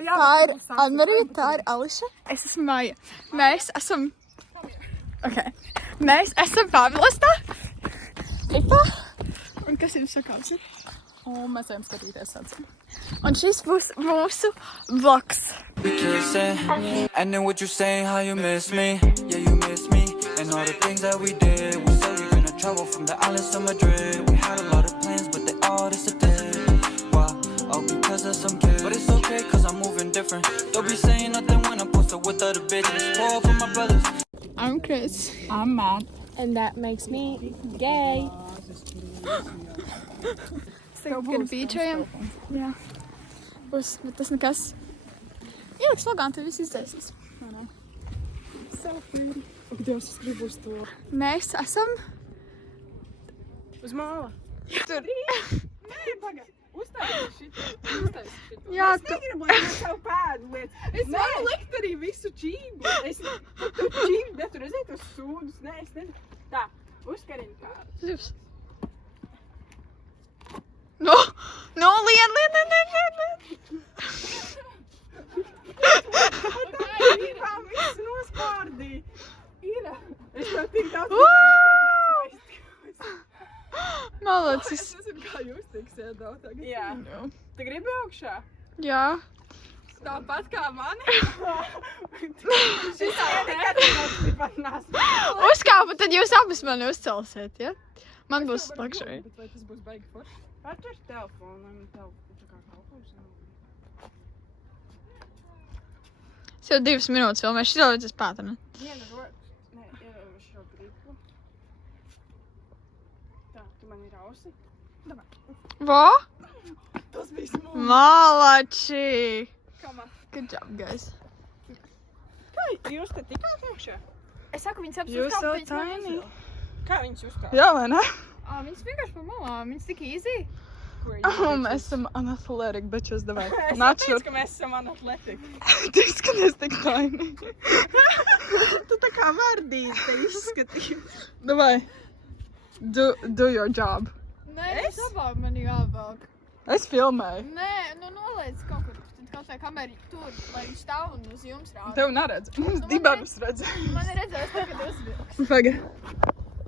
Tā ir Anmarija, tā ir Ališa. Es esmu Maija. Mēs esam... Okay. Mēs esam Pāvilostā. Tripā. Un kas jums sakāms ir? Un mēs ejam skatīties sacim. Un šis būs mūsu vlogs. And then what you say, how you miss me. Yeah, you miss me. And all the things that we did. We said we gonna travel from the islands to Madrid. We had a lot of plans, but they all disappeared. Why? Oh, because of some kids. But it's okay, cause I'm moving different. Don't be saying nothing when I'm posted with other bitches. Pour for my brothers. I'm Chris. I'm Matt. And that makes me gay. Tagad bīčojam. Jā. Būs, bet tas nekas. Ieliks logā, un tad viss izdzēsīs. So pretty. Ak, Dievs, es gribu uz to. Mēs esam... Uz māla. Tur. Nē, paga. Uzstājies šito. Jā, Es negribu, lai man savu pēdu liec. Es varu likt arī visu čību. Tu čību, bet tu redzēji tos sūdus. Nē, es nezinu. Tā, uzkariņu pēdu. No, lien. Kā visu nospārdīja. Ir. Es tev tik daudz nekad neesmu. Malacis. Es nezinu, kā jūs tiksiet daudz tagad. Jā. Tu gribi augšā? Jā. Tāpat kā mani? Šitā nekad neesmu. Uzkāpu, tad jūs abas mani uzcelsiet, ja? Man būs lakšai. Bet vai tas būs baigi forši? Atver telefonu, un tev tā kā kalpums. Es jau 2 minūtes vēl, mēs šitā līdz pātana. Šo gribu. Tā, tu mani rausi? Vo? Tas bija smūgi. Malači. Come on. Good job, guys. Kā jūs te tikāt augšā? Es saku, viņas apsūs You're so kāpēc man tiny. uzvilk. Kā viņas uzkāpa? Jā, vai ne? Viņas vienkārši pa malām, viņas tik easy. Mēs esam unathletic bitches, davai. Es Not teicu, sure. ka mēs esam unathletic. Tu izskaties tik tiny. Tu tā kā vardīs te izskatīji. Davai. Do your job. Nē, es abām man jāvelk. Es filmēju. Nē, nu noliec kaut kur. Tad kaut vai kameru tur, lai viņš stāv un uz jums rāda. Tev neredz. Mums dibabas redz. Man ir redzējis tagad uzvilks. Paga.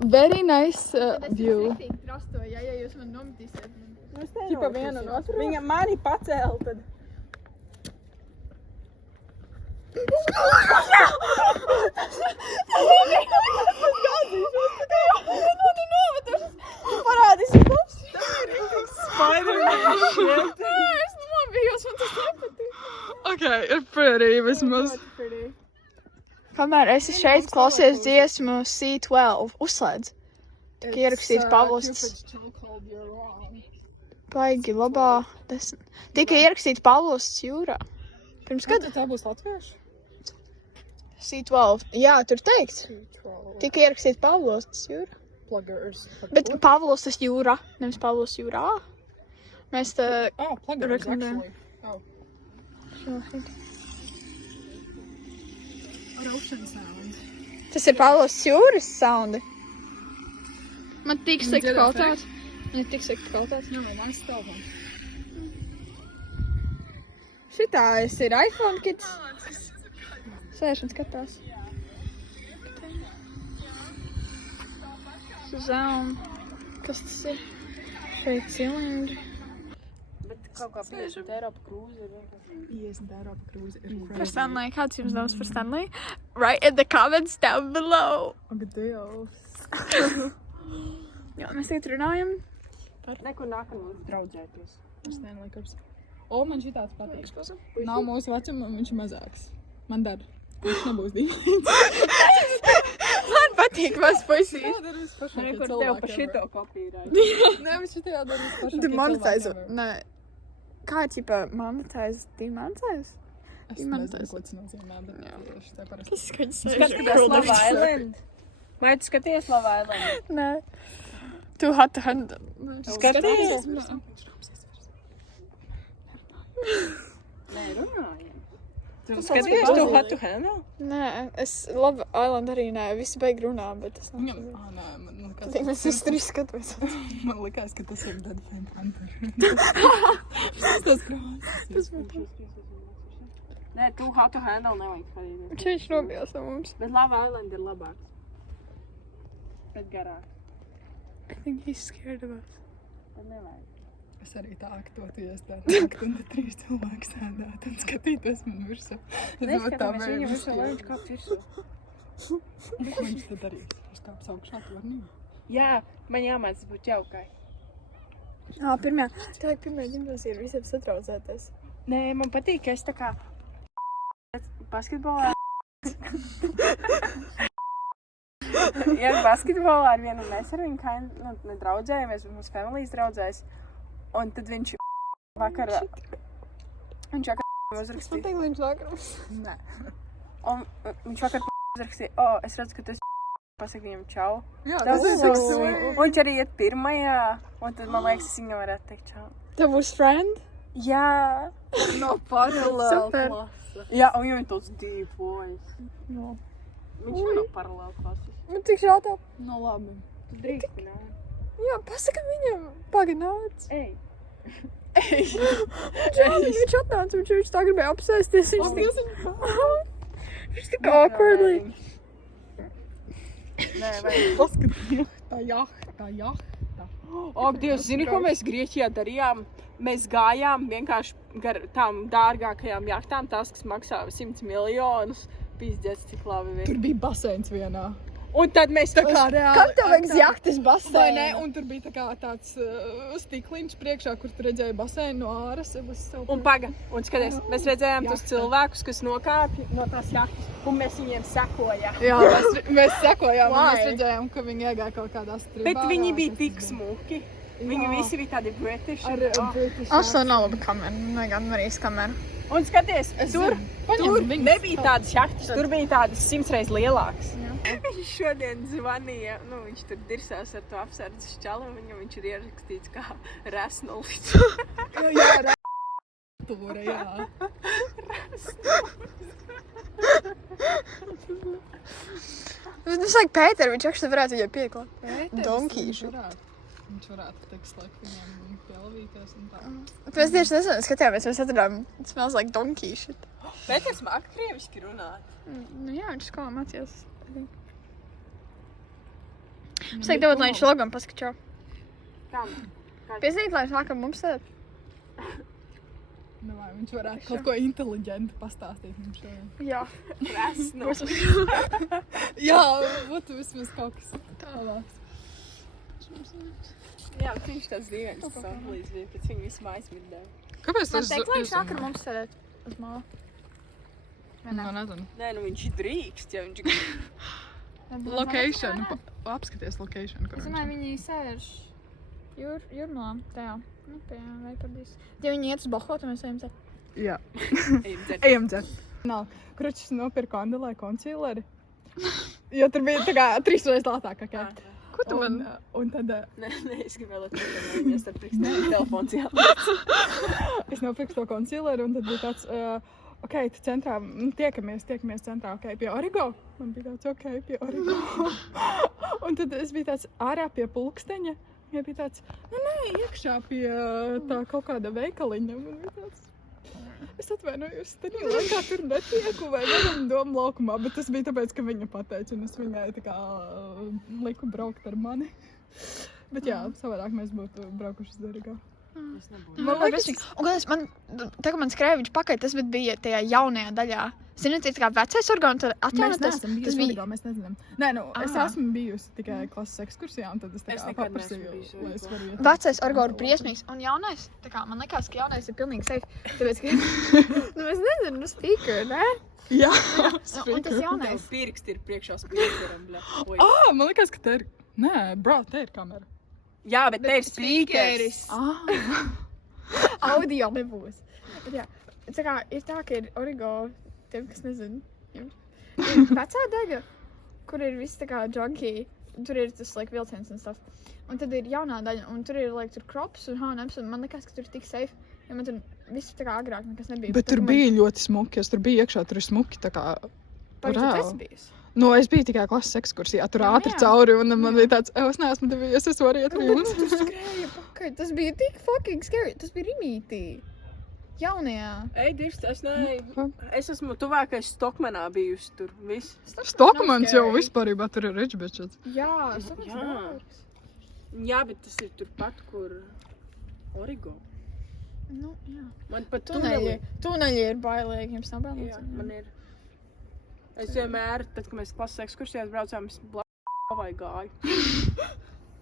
Very nice Tad es view. jums riktīgi trastoju, ja jūs man nometīsiet. Ķipa viena no otru. Viņa mani pacēla tad. Parādīs mums. Spider-Man shit. Es nomījos, man tas nepatīk. Ok, ir pretty vismaz. Kamēr esi šeit klausies dziesmu C12, uzslēdz. Tik ierakstīts Pavlosts. Baigi labā. Tika ierakstīts Pavlosts jūrā. Pirms gada? Tā būs latviešu? C12. Jā, tur teikts. Tika ierakstīts Pavlosts jūrā. Pluggers. Bet Pavlostas jūrā, nevis Pavlosts jūrā. Mēs te... Oh, pluggers Recommend. actually. Ar ocean sound. Tas ir Pavlosts jūras soundi. Man tik slikti dziedās, kvalitāte. Man ir tik slikti kvalitāte. Jā, vai mans telefons? Šitais ir iPhone kids. Sēž un skatās. Suzanne. Kas tas ir? Šeit cilindri. Bet kaut kā 50 eiro pa krūzi ir vienkārši. 50 eiro pa krūzi ir Par Stanley. Kāds jums daudz par Stanley? Write in the comments down below. Ak, Dievs. Jā, mēs tagad runājam. Nekur nākam mums draudzēties. Es neliekas. O, man šitāds patīk. Nav mūsu vecuma, viņš ir mazāks. Man dar. Viņš nebūs dīvains. Man patīk maz puisīs. Jādarīs pašākie Nekur tev cilvēki. pa šito kopīrāju. Nē, viņš šitā jādarīs pašākie Demonetize. cilvēki. Nē. Kā ķipa monetize? Demonetize? Es nezinu, ko tas nozīmē, bet tieši tā parasti. Kas skaņas Skaties Love Island. Vai tu skaties Love Island? Nē. Too hot to handle. Skaties? Nē, runājam. Tu skaties to Hot to Handle? Nē, es Love Island arī nē. Visi beig runā, bet es Viņam, nav. nē, man Tik likās, mēs visi trīs skatos. man likās, ka tas ir Dead Fan Hunter. Tas krāsas. Nē, tu how to handle nevajag skatīties. Viņš nobijās no mums. Bet Love Island ir labāks. Bet garāk. I think he's scared of us. Bet nevajag. Es arī tā aktoties, tā nākt un te 3 cilvēki sēdāt un skatīties man virsū. Neskatāmies viņu virsū, lai viņš kāp virsū. Ko viņš te darīs? Viņš kāps augšā tornī. Jā, man jāmācas būt jaukai. Pirmajā. Tā vajag pirmajā ģimnāzija ir visiem satraucēties. Nē, man patīk, ka es tā kā basketbolā. Ja basketbolā ar vienu mēs ar viņu nedraudzējamies, bet mums familijas draudzējas. Un tad viņš vakarā uzrakstīja. Man teikt, viņš vakarams. Nē. Un viņš vakarā uzrakstīja, es redzu, ka tu esi pasaka viņam čau. Jā, Tas ir tik sweet. Un viņš arī iet pirmajā. Un tad, man liekas, es viņam varētu teikt čau. Tev būs friend? Jā. no paralēla Super. klasa. Jā, un viņam ir tāds deep voice. No. Viņš man nav paralēli klases. Man tik šautā. No labi. Tu drīkst, nē. Jā, pasaka viņam. Paganāc. Ej. Viņš atnāca, viņš tā gribēja apsēsties. Viņš tik awkwardly. Nē, vajag. Paskaties. Tā jahta. Ak, Dievs, zini, ko mēs Grieķijā darījām? Mēs gājām vienkārši gar tām dārgākajām jahtām, tās, kas maksā 100 miljonus. Pīzdēts, cik labi bija. Tur bija baseins vienā. Un tad mēs tā kā reāli. Kam tev vajag jahtas Vai basēnu? ne? Un tur bija tā kā tāds stikliņš priekšā, kur tu redzēji baseinu no āras. Un paga, un skaties, mēs redzējām tos cilvēkus, kas nokāpja no tās jahtas, un mēs viņiem sekojām. Jā, mēs sekojām, un Why? mēs redzējām, ka viņi iegāja kaut kādā stribā. Bet viņi bija tik smuki. Viņi visi bija tādi britiši. Aslā nav laba kamera. Vajag Anmarijas kameru. Un skaties, tur Paņem viņas nebija tādas jahtas, tur bija tādas 100 reizes lielākas. Viņš šodien zvanīja, viņš tur dirsās ar to apsardzes čalu, un viņam viņš ir ierakstīts kā resnulis. Jā, tūra, jā. Tas vajag Pēteru, viņš actually varētu viņai pieklāt. Donkīšu. Viņš varētu teikt slēgt viņam pielvīties un tā. Mēs tieši nezinu, skatījāmies, mēs atradām, it smells like donkey shit. Pēters māka krieviski runāt. Nu jā, viņš skolā mācījās. Mums vajag dot, lai viņš logam paskačo. Kam? Piezīmēt, lai viņš nākam mums sēd. Nu, vai viņš varētu kaut ko inteliģentu pastāstīt mums šodien. Jā. Resnulis. Jā, būtu vismaz kaut kas tālāks. Jā, bet viņš tāds dīvains, tas Anglijas bija, pēc viņa visu mājas mirdēja. Kāpēc Man teikt, lai viņš nāk ar mums sēdēt uz māla. Nu, nezinu. Nē, viņš drīkst, ja viņš grib. Location. Apskaties location, kur Es viņš domāju, ir. viņi sēž jūrmalā, tajā. Nu, pie Veipardīs. Ja viņi iet uz Boho, tad mēs ejam te. Jā. Ejam dzert. Ejam dzert. Nav. Kručs nopirka Andelē koncealeri. Jo tur bija tā kā 3 reizes lētāk, ok? Ko tu man? Un tad Nē, es gribēju, lai tu viņas ar priekšstāju telefons jāliec. es nopirku to koncealeri un tad bija tāds, ok, tu centrā, tiekamies centrā, ok, pie Origo. Man bija tāds, ok, pie Origo. Un tad es biju tāds ārā pie pulksteņa. Ja bija tāds, nu nē, iekšā pie tā kaut kāda veikaliņa. Man bija tāds, es atvainojos, tad laikā tur netieku vai varam domu laukumā, bet tas bija tāpēc, ka viņa pateica, un es viņai tā kā liku braukt ar mani. Bet jā, savādāk mēs būtu braukuši uz Origo. Es nebūtu. Man liekas, un kad man, tā kā man skrēja viņš pakaļ, tas bija tajā jaunajā daļā. Ziniet, ir tā kā vecais orgāns, tad atjaunotas, tas bija. Mēs nezinām. Nē, nu, es esmu bijusi tikai klases ekskursijā, un tad es tā Es kā nekad paprasīju, neesmu bijusi lai es Origo. varu iet. Vecais orgāns ir briesmīgs, un jaunais, tā kā man liekas, ka jaunais ir pilnīgi safe, tāpēc, ka, nu es nezinu, nu speaker, ne? Jā, Un tas Tev jaunais. pirksti ir priekšā spīkeram, bļa. Oi. man liekas, ka te ir, nē, bro, te ir kamera. Jā, bet te ir spīkeris. Audio nebūs. Bet jā, tā kā ir tā, ka ir Origo, tiem, kas nezinu, jums. Ir vecā daļa, kur ir viss tā kā junkie, tur ir tas, like, vilciens un stuff. Un tad ir jaunā daļa, un tur ir, like, tur krops un H&M's, un man liekas, ka tur ir tik safe, jo man tur viss tā kā agrāk nekas nebija. Bet tur bija ļoti smuki, es tur biju iekšā, tur ir smuki, tā kā, Pagaid, tu reāli. esi bijis? Nu, es biju tikai klases ekskursijā, tur ātri jā. cauri, un man bija tāds, es neesmu devies, es varu iet ar Bet jums. tu skrēji pakaļ, tas bija tik fucking scary, tas bija rimītī. Jaunajā. Ej, dirst, es neeju. Es esmu tuvākais Stokmanā bijusi tur. Viss. Stokmans jau vispārībā tur ir rich bitches. Jā, Jā. Jā, bet tas ir turpat, kur Origo. Nu, jā. Man pat Tuneļi ir bailīgi, jums nav Jā, bailīgi? man ir. Es vienmēr, tad, kad mēs klases ekskursijās braucām, es vai gāju.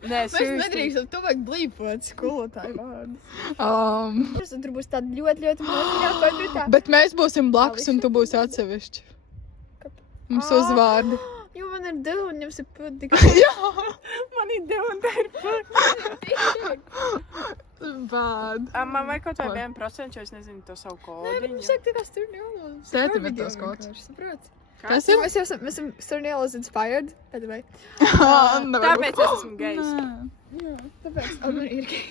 Nē, Mēs nedrīkstam, tu vajag blīpot skolotāju vārdu. Tur būs tāda ļoti mazā patītā. Bet mēs būsim blakus un tu būsi atsevišķi. Mums uzvārdi. Jo man ir divi un jums ir patīk. Man ir divi un tā ir Bād. Man vajag kaut vai 1%, jo es nezinu to savu kodiņu. Mums vajag tā kā Sturnielos. Tētim ir tos kods. Saprot? Kas ir? Mēs esam Sturnielos inspired, by the way. Tāpēc es esmu gejs. Jā, tāpēc. Man ir gay.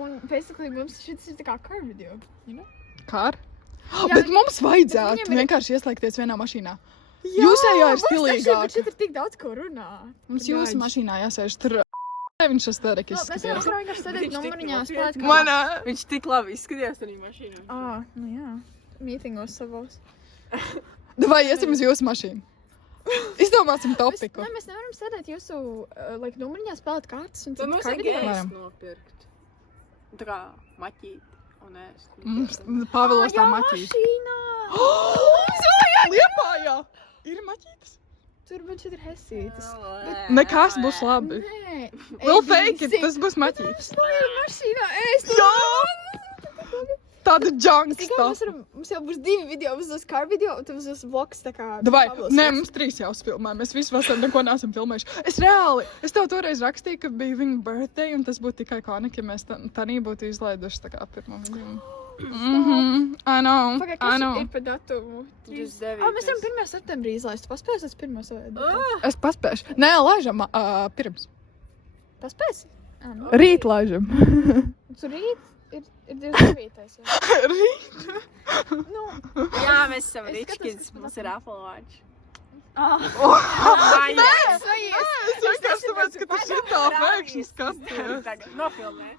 Un basically mums šis ir tā kā car video, you know? Kār? Jā, Bet mums vajadzētu viņiem ir- vienkārši ieslēgties vienā mašīnā. Jūsējā ir Bet stilīgāk. šeit ir tik daudz ko runāt. Mums jūsu mašīnā jāsēž tur. Viņš aesthetic Mēs izskatījās. varam vienkārši sēdēt Viņš tik numuriņā nopietni. spēlēt kā... Mana. Viņš tik labi izskatījās arī mašīnā. Nu jā. Mītingos savos. Vai iesim uz jūsu mašīnu? Izdomāsim topiku. Mēs nevaram sēdēt jūsu numuriņā spēlēt kārtas un Tad mums car ir video. Varam. gejs nopirkt. Tā kā maķīt un ēst. Mums Pāvilos tā maķīt. mašīnā! Liepājā! Ir maķītas? Tur man šeit ir hesītas. Nekas būs labi. Nē. We'll fake it, tas būs maķītas. Stāvjam mašīnā, ēst. Jā! Tāda junk Tikai stuff. mums jau būs 2 video, mums būs car video un tad mums būs vlogs tā kā... Davai, Pavlos nē, vlogs. mums 3 jau uzfilmē. Mēs visu vasaru neko neesam filmējuši. Es tev toreiz rakstīju, ka bija viņa birthday, un tas būtu tikai ikonika, ja mēs tanī būtu izlaiduši tā kā pirmo video. I know, Pagaid, I kas know. ir pa datumu? 29. Mēs varam 1. septembrī izlaist. Paspēs uz 1. svētdienu? Es paspēšu. Nē, laižam pirms. Paspēs? Nu. Rīt laižam. Tur rīt ir 29. jā. Rīt? Nu, Jā, mēs esam Es rich skatos, kids, kas mums ir Apple Watch. Nē, Sveies! es vienkārši tāpēc, ka tu šitā pēkšņi skaties. Tagad nofilmē.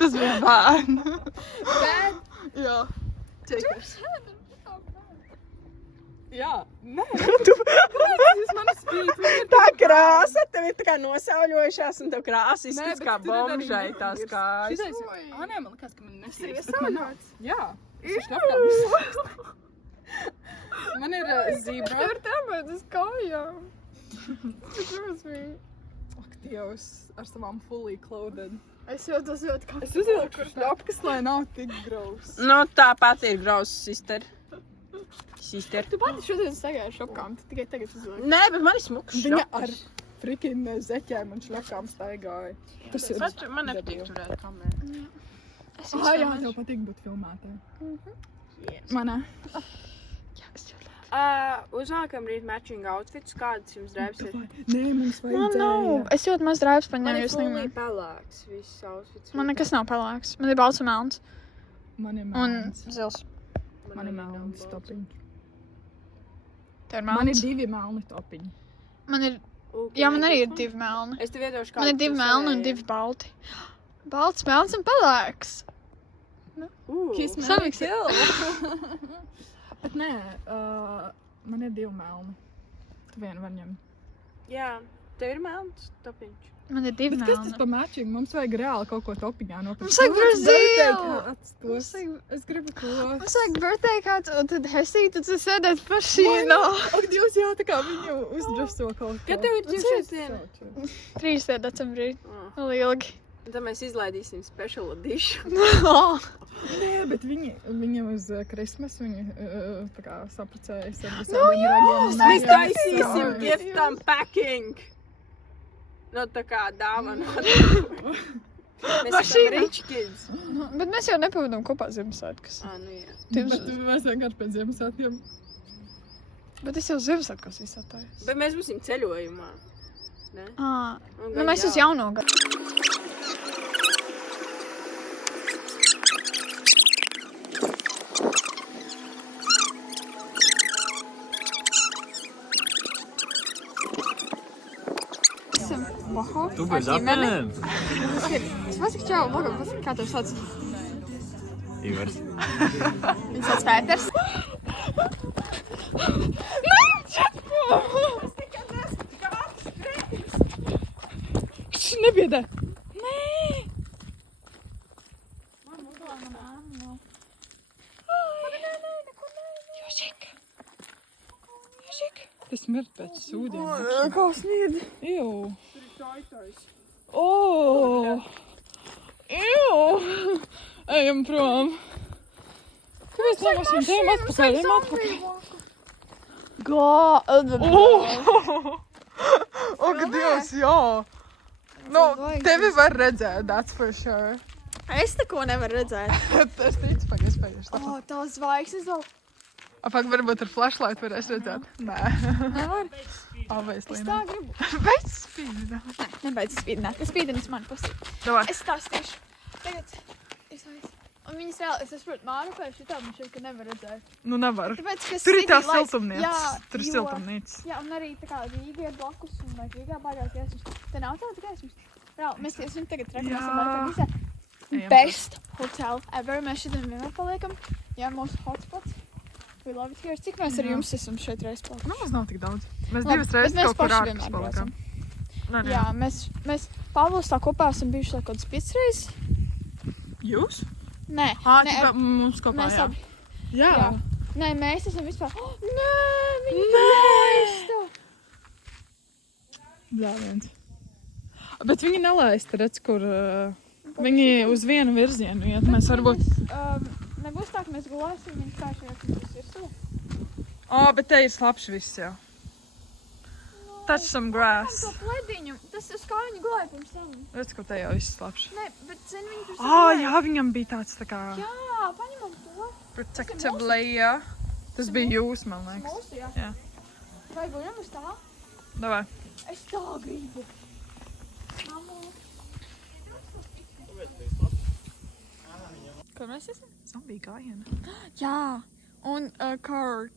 Tas bija bērni. Bet... Jā. Jā. Nē. Tā krāsa, tev ir tā kā nosauļojušās, un tev krāsa izskats kā bomžai tās kājas. Nē, man liekas, ka man nesīs. Iesauļots. Jā. Tas ir šlapkāps. Man ir zebra. Tur tāpēc uz kājām. Cik rūsmīgi. Ak, Dievs, ar savām fully clothed. Es jau tas ļoti kā... Es uzvilku šļapkas, lai nav tik graus. Nu, tāpat ir grausa sister. Sister. Tu pati šodien sagāji šokām, tu tikai tagad uzvilki. Nē, bet man ir smuks Viņa šļapas. ar frikin zeķēm un šļakām staigāja. Tas ir... Man nepatīk turēt kameru. Jā, tev patīk būt filmētāji. Manā. Uzvākam rīt matching outfits, kādas jums drēbs ir? Nē, mums Man nav. Es ļoti maz drēbes Man paņēmu, ir jūs fully nemanāt. pelāks, viss outfits. Man nekas nav pelēks. Man ir balts un melns. Man ir Un melns. zils. Man ir melns topiņi. Tev ir Man ir melns. 2 melni topiņi. Man ir... Jā, man arī ir 2 melni. Es tev iedošu kādu. Man ir 2 melni un 2 balti. Balts, melns un pelēks. Kiss me. Samiks. Bet nē, man ir 2 melni. Tu vienu var ņemt. Jā, tev ir melns topiņš. Man ir 2 Bet kas tas melni. pa matching? Mums vajag reāli kaut ko topiņā nopirkt. Mums vajag Brazīlu! Tos. Es gribu to. Mums vajag birthday kāds, un tad hesīt, un tu sēdēt mašīnā. Ak, Dievs, jā, tā kā viņu uzdreso kaut ko. Kad tev ir dzimšanas diena? 3. decembrī. Vēl ilgi. Tad mēs izlaidīsim special edition. Nē, bet viņi uz Christmas, viņi tā kā sapacējas ar visādiem ragiem. Mēs taisīsim gift unpacking. Nu, tā kā dāvana. Mēs esam Mašīna. rich kids. Bet mēs jau nepavadām kopā Ziemassvētkus. Nu jā. Bet mēs vienkārši pēc Ziemassvētkiem. Bet es jau Ziemassvētkos izsatājos. Bet mēs būsim ceļojumā. Ne? Un Nu, mēs uz jauno gadu. Esam Baho. Tu bez ģimeni. apēniem. Es pasaku čau, logam, pasaku, kā tev sauc? Ivars. Viņš sauc Pēters. Šis nebiedē. Tas smirt pēc sūdiņa. Kā sniedz? Jū. Jū. Ejam prom. Kāpēc nemasim? Ejam atpakaļ. Ak, Dievs, jā. Nu, tevi var redzēt, that's for sure. Es neko nevaru redzēt. Es ticu, pagaidzi. Tās zvaigznes vēl. Apāk, varbūt ar flashlight varēs redzēt. Nē. Nevar. Obviously, Es nē. tā gribu. Beidz spīdināt. Nebeidz spīdināt. Es spīdinu mani pasīt. Davai. Es stāstīšu. Tagad. Un viņas vēl, es saprotu, Māru, ka šitā man šeit, ka nevar redzēt. Nu, nevar. Tāpēc, ka Tur ir tās city lights- siltumnīcas. Jā, Tur ir jo- siltumnīcas. Jā, un arī tā kā Rīga ir blakus, un vai Rīgā baigās gaismas. Te nav tāda gaismas. Reāli, mēs esam tagad trekam, Jā. esam laikam visā. Ejam Best hotel ever. Mēs šodien vienmēr paliekam. Jā, mūsu hotspots. We love it here. Cik mēs ar jums esam šeit reiz palikuši? Nu, mums nav tik daudz. Mēs Labi, divas reizes bet mēs kaut kur paši ārpus vienmēr palikām. Nē, nē. Jā, mēs Pāvils tā kopā esam bijuši lai kaut kāds 5 reizes. Jūs? Nē, Ā, nē, tikai mums kopā, mēs jā. abi. Jā. Jā. Nē, mēs esam vispār. Oh, nē, viņi nelaista. Bļāviens. Bet viņi nelaista, redz, kur viņi uz vienu virzienu iet. Mēs varbūt... Nebūs tā, ka mēs gulēsim, viņi pēkšņi iekļūs virsū. O, bet te ir slapš viss jau. Touch some grass. To plediņu, tas uz kā viņi gulēja pirms tam. Redz, ko te jau viss slapš. Nē, bet zini, viņi pirms tam Ā, gulēja. jā, viņam bija tāds tā kā Jā, paņemam to. protective layer. Tas bija jūs, man liekas. Mūsu, jā. Jā. Vai guļam uz tā? Davai. Es tā gribu. Mamu. Kur mēs esam? Zombija gājiena. Jā, un car.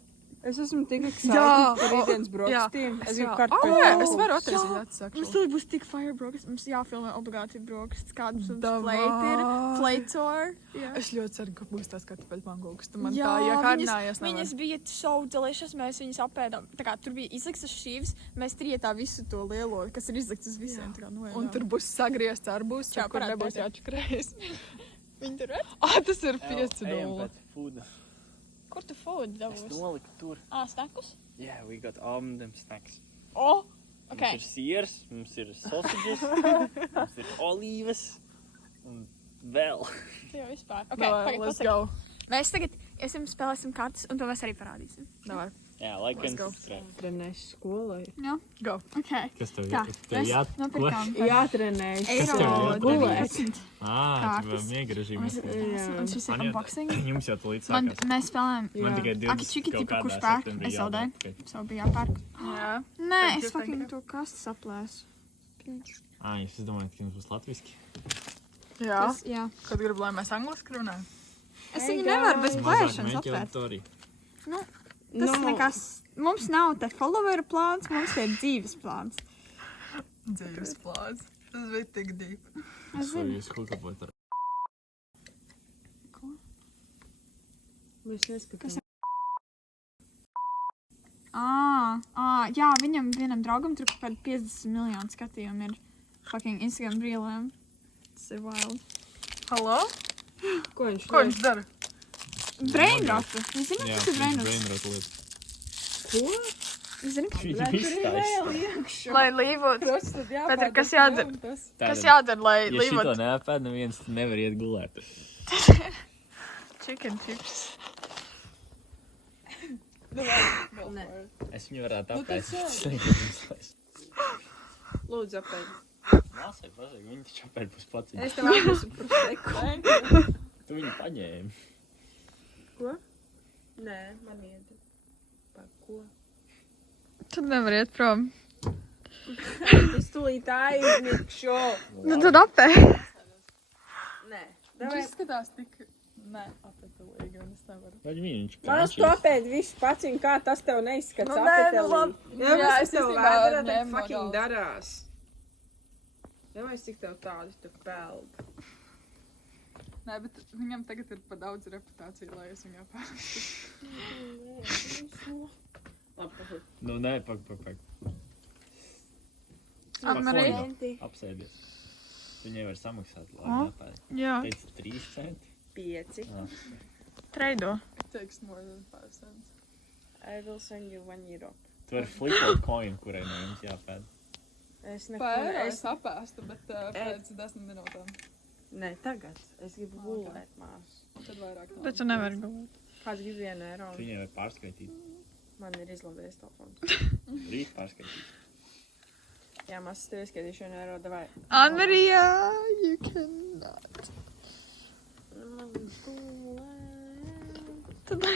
Es esmu tik Jā. excited par rītdienas brokastīm. Es gribu kartupeļu. Es varu attaisīt Jā. atsākt. Mums tur būs tik fire brokastis. Mums jāfilmē obligāti brokastis. Kāds mums Davai. plate ir. Plate tour. Jā. Es ļoti ceru, ka būs tās kartupeļu pankūkas. Tu man Jā, tā iekārnājies. viņas bija so delicious. Mēs viņas apēdām. Tā kā tur bija izlikts uz šīvs. Mēs trietā visu to lielo, kas ir izlikts uz visiem. Tā kā noēdām. Un tur būs sagriezts arbūs, Jā, kur parādi, nebūs Pēter. jāčakrējas. Viņi tur ir. Tas ir 5 $. Kur tu food dabūsi? Noliku tur. Snakus? Yeah, we got them snacks. O! Mums Ok. ir siers, mums ir sausages, mums ir olīvas un vēl. Jau vispār. Ok, Davai, tagad let's pasaka. go. Mēs tagad spēlēsim kartas, un to mēs arī parādīsim. Davai, Jā, like Let's and go. subscribe. Trenēšu skolai. Jā? go. Ok. Kas tev Tā, mēs nopirkām Jātrenējas. eiro tev gulēt? 20. Tas Un miega režīms. šis ir unboxing. Jums jau tulīt Man, sākās. mēs spēlējam Man tikai 20 Akičiki kaut tipa, kurš kādā pērk. septembrī Es zaudēju. jādara. Okay. Savu bija jāpērk. Jā. Nē, Thank es you, thank fucking you. to kastes aplēsu. Es domāju, ka jums būs latviski. Jā. Jā. Kad gribu, lai mēs angliski runājam? Es viņu nevaru bez plēšanas apvērt. Tori. Tas nekas. Mums nav te followeru plāns, mums ir dzīves plāns. Dzīves plāns. Tas bija tik deep. Es So zinu. jūs hookupot ar... Mēs neskatām. Jā, viņam vienam draugam tur kaut kādi 50 miljonu skatījumu ir fucking Instagram reelēm. Tas ir wild. Halo? Ko viņš Ko viņš dara? Brainrot. Jūs zināt, Jā, kas ir brainrot? brainrot lietas. Jūs zināt, Viņu iztaisa. lai līvot. Pēter, kas jādara? Kas Tātad, jādara, lai Ja šito līvot? neapēd, neviens nevar iet gulēt. Chicken chips. Es viņu varētu apēst. Lūdzu, apēd. Māsai pasaka, viņi taču apēd pus paciņu. Es tev atnesu prosteku. Tu viņu paņēmi. Ko? Nē, man iedod. Par ko? Tad nevar iet prom. Es tūlīt aizmikšu. Nu tad apē. Nē. Viņš izskatās tik... Nē, apetulīgi, un es nevaru. Vai viņš Man tu apēd visu paciņu, kā tas tev neizskats Nu, nē, nu labi. Jā, Jā, es es tev īstenībā vēdera, tad ņēmu fucking vēl. darās. Nevajag, cik tev tādi tu peld. Nē, bet viņam tagad ir pa daudz reputācija, lai es viņu apēstu. Labi, pahū. Nu, nē, pak. Anmarija? Apsēdies. Viņai var samaksāt, lai nepēd. Jā, Teicu 3 centi. 5. treido. It takes more than 5 cents. I will send you €1. Tu vari flipot coin, kurai no jums jāpēd. Es Pa neko... eiro Es... es apēstu, bet pēc 10 minūtēm. Nē, tagad. Es gribu gulēt, mās. Tad vairāk nav. Bet tu nevari gulēt. Kāds grib €1? Viņai var pārskaitīt. Man ir izlabies telefons. Rīt pārskaitīt. Jā, mās, es tev ieskaitīšu €1, davai. Anmarija, you cannot. Man gulēt. Tad lai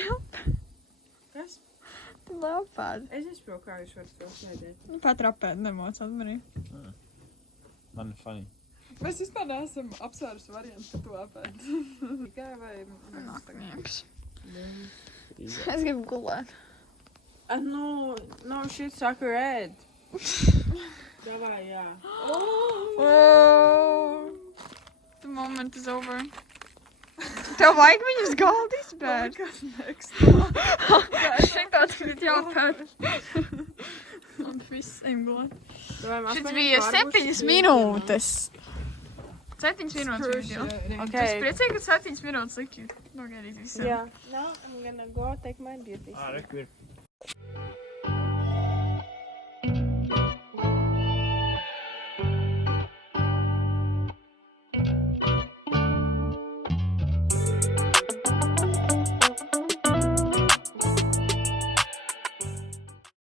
Kas? apēd. Es izproku, kā jūs varat to sēdēt. Pat rapēt nemoc, Anmarija. Man funny. Mēs vispār neesam apsvēruši variantu, ka tu apēd. Tikai vai mums tagad? Nieks. Es gribu gulēt. No, shit, saka red. Davai, jā. Oh, the moment is over. Tev vajag viņus galdi izbērt. Kas next? Es teiktu, tāds bija jāpēr. Un viss ejam gulēt. Šis bija 7 minūtes. 7 minūtes video. Okay. Es priecīgi, ka 7 minūtes likt nogaidīt visiem. Yeah. Now I'm gonna go take my beauty. Rekur.